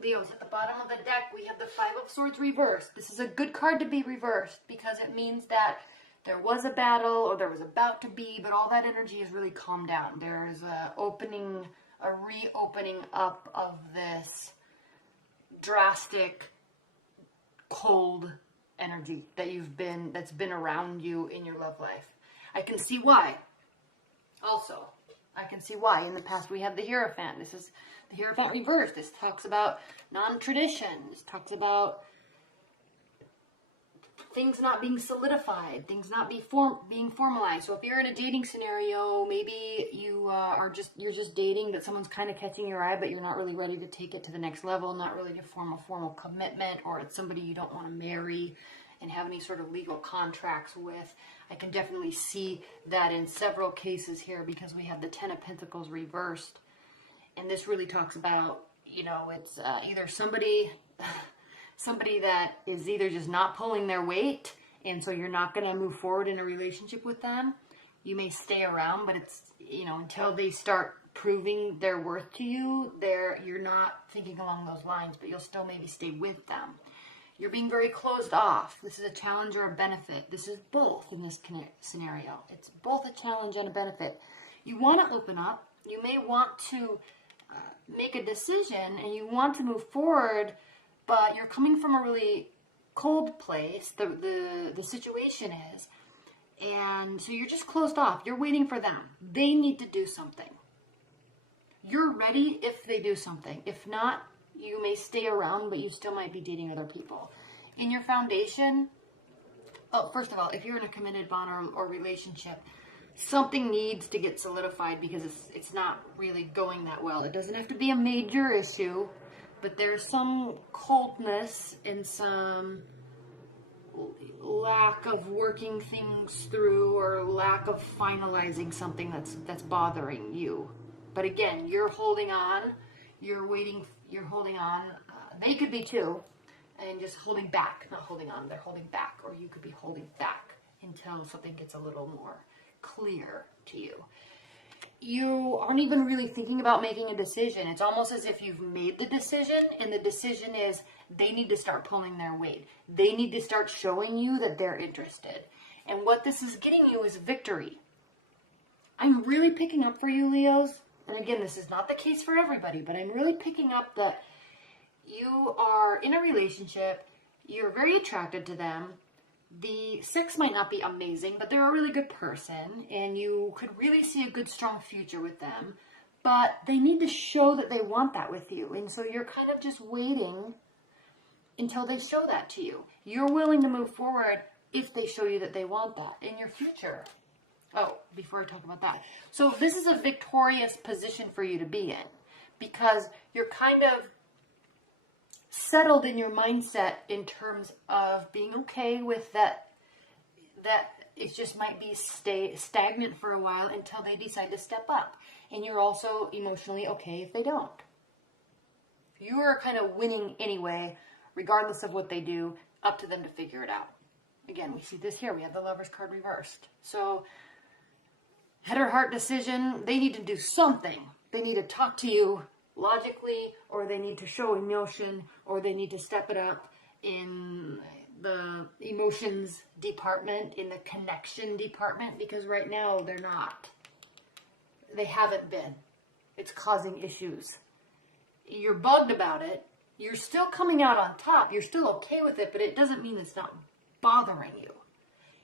Leos, at the bottom of the deck, we have the Five of Swords reversed. This is a good card to be reversed because it means that there was a battle or there was about to be, but all that energy is really calmed down. There's a reopening up of this drastic, cold energy that's been around you in your love life. I can see why. Also, I can see why. In the past, we have the Hierophant. This is the Hierophant reversed. This talks about non-tradition. This talks about things not being solidified, things not being formalized. So if you're in a dating scenario, maybe you're just dating, but someone's kind of catching your eye, but you're not really ready to take it to the next level, not really to form a formal commitment, or it's somebody you don't want to marry and have any sort of legal contracts with. I can definitely see that in several cases here because we have the Ten of Pentacles reversed. And this really talks about, it's either somebody that is either just not pulling their weight, and so you're not going to move forward in a relationship with them. You may stay around, but it's, until they start proving their worth to you, you're not thinking along those lines, but you'll still maybe stay with them. You're being very closed off. This is a challenge or a benefit. This is both in this scenario. It's both a challenge and a benefit. You want to open up. You may want to make a decision, and you want to move forward, but you're coming from a really cold place, the situation is, and so you're just closed off. You're waiting for them. They need to do something. You're ready if they do something. If not, you may stay around, but you still might be dating other people. In your foundation, first of all, if you're in a committed bond or relationship, something needs to get solidified because it's not really going that well. It doesn't have to be a major issue, but there's some coldness and some lack of working things through, or lack of finalizing something that's bothering you. But again, you're holding on, you're waiting, you're holding on. They could be too, and just holding back, not holding on, they're holding back, or you could be holding back until something gets a little more clear to you. You aren't even really thinking about making a decision. It's almost as if you've made the decision, and the decision is they need to start pulling their weight. They need to start showing you that they're interested. And what this is getting you is victory. I'm really picking up for you, Leos. And again, this is not the case for everybody, but I'm really picking up that you are in a relationship. You're very attracted to them. The sex might not be amazing, but they're a really good person, and you could really see a good, strong future with them. But they need to show that they want that with you, and so you're kind of just waiting until they show that to you. You're willing to move forward if they show you that they want that in your future. Oh, before I talk about that. So this is a victorious position for you to be in, because you're kind of settled in your mindset in terms of being okay with that it just might be stay stagnant for a while until they decide to step up. And you're also emotionally okay if they don't. You are kind of winning anyway, regardless of what they do, up to them to figure it out. Again, we see this here. We have the Lover's card reversed. So, head or heart decision, they need to do something. They need to talk to you logically, or they need to show emotion, or they need to step it up in the emotions department, in the connection department, because right now they're not. They haven't been. It's causing issues. You're bugged about it. You're still coming out on top. You're still okay with it, but it doesn't mean it's not bothering you.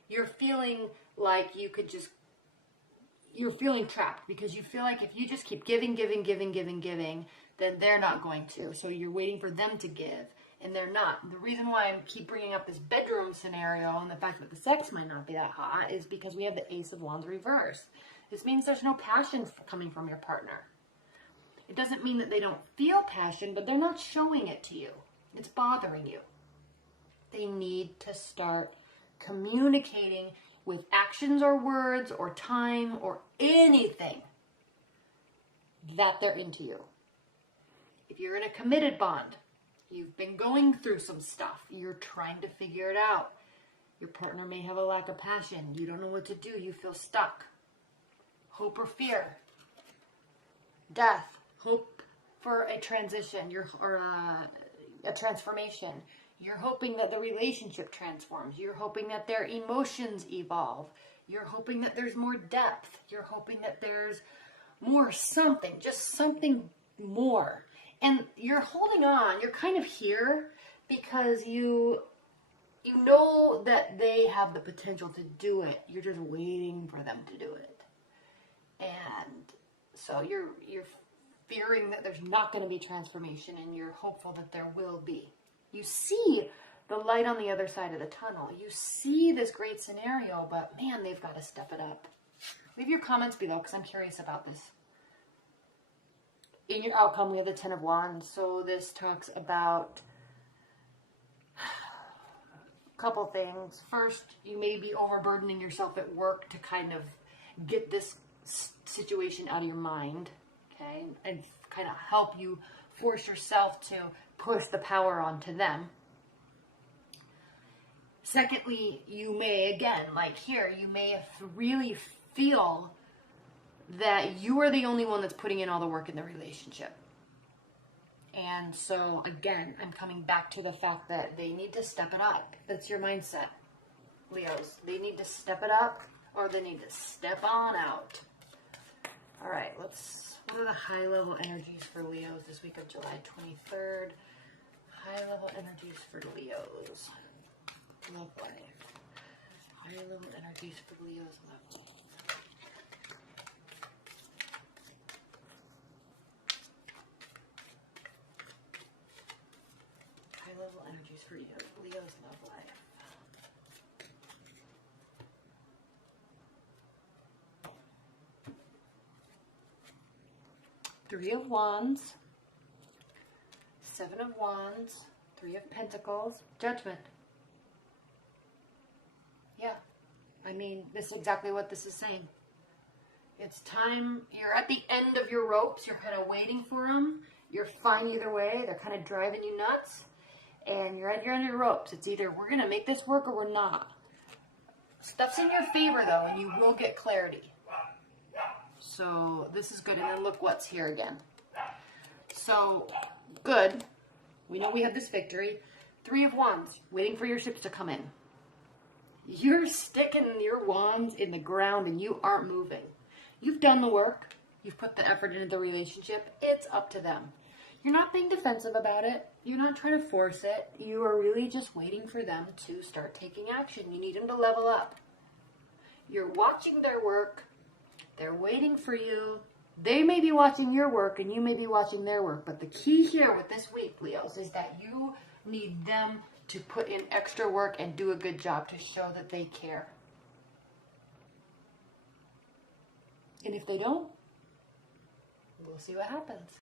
You're feeling like you're feeling trapped because you feel like if you just keep giving, then they're not going to. So you're waiting for them to give, and they're not. The reason why I keep bringing up this bedroom scenario and the fact that the sex might not be that hot is because we have the Ace of Wands reversed. This means there's no passion coming from your partner. It doesn't mean that they don't feel passion, but they're not showing it to you. It's bothering you. They need to start communicating with actions or words or time or anything that they're into you. If you're in a committed bond, you've been going through some stuff, you're trying to figure it out. Your partner may have a lack of passion. You don't know what to do. You feel stuck. Hope or fear. Death. Hope for a transition, or a transformation. You're hoping that the relationship transforms. You're hoping that their emotions evolve. You're hoping that there's more depth. You're hoping that there's more something, just something more. And you're holding on. You're kind of here because you know that they have the potential to do it. You're just waiting for them to do it. And so you're fearing that there's not going to be transformation, and you're hopeful that there will be. You see the light on the other side of the tunnel. You see this great scenario, but man, they've got to step it up. Leave your comments below because I'm curious about this. In your outcome, we have the 10 of Wands. So this talks about a couple things. First, you may be overburdening yourself at work to kind of get this situation out of your mind, okay? And kind of help you force yourself to push the power onto them. Secondly, you may, again, like here, you may really feel that you are the only one that's putting in all the work in the relationship. And so, again, I'm coming back to the fact that they need to step it up. That's your mindset, Leos. They need to step it up, or they need to step on out. All right, what are the high-level energies for Leos this week of July 23rd? High-level energies for Leos. Love life. High-level energies for Leos. Love life. High-level energies for Leos. Love life. Three of Wands, Seven of Wands, Three of Pentacles, Judgment. Yeah, I mean, this is exactly what this is saying. It's time, you're at the end of your ropes, you're kind of waiting for them, you're fine either way, they're kind of driving you nuts, and you're at your end of your ropes. It's either we're going to make this work or we're not. Stuff's in your favor though, and you will get clarity. So this is good. And then look what's here again. So good. We know we have this victory. Three of Wands, waiting for your ships to come in. You're sticking your wands in the ground and you aren't moving. You've done the work. You've put the effort into the relationship. It's up to them. You're not being defensive about it. You're not trying to force it. You are really just waiting for them to start taking action. You need them to level up. You're watching their work. They're waiting for you. They may be watching your work and you may be watching their work. But the key here with this week, Leos, is that you need them to put in extra work and do a good job to show that they care. And if they don't, we'll see what happens.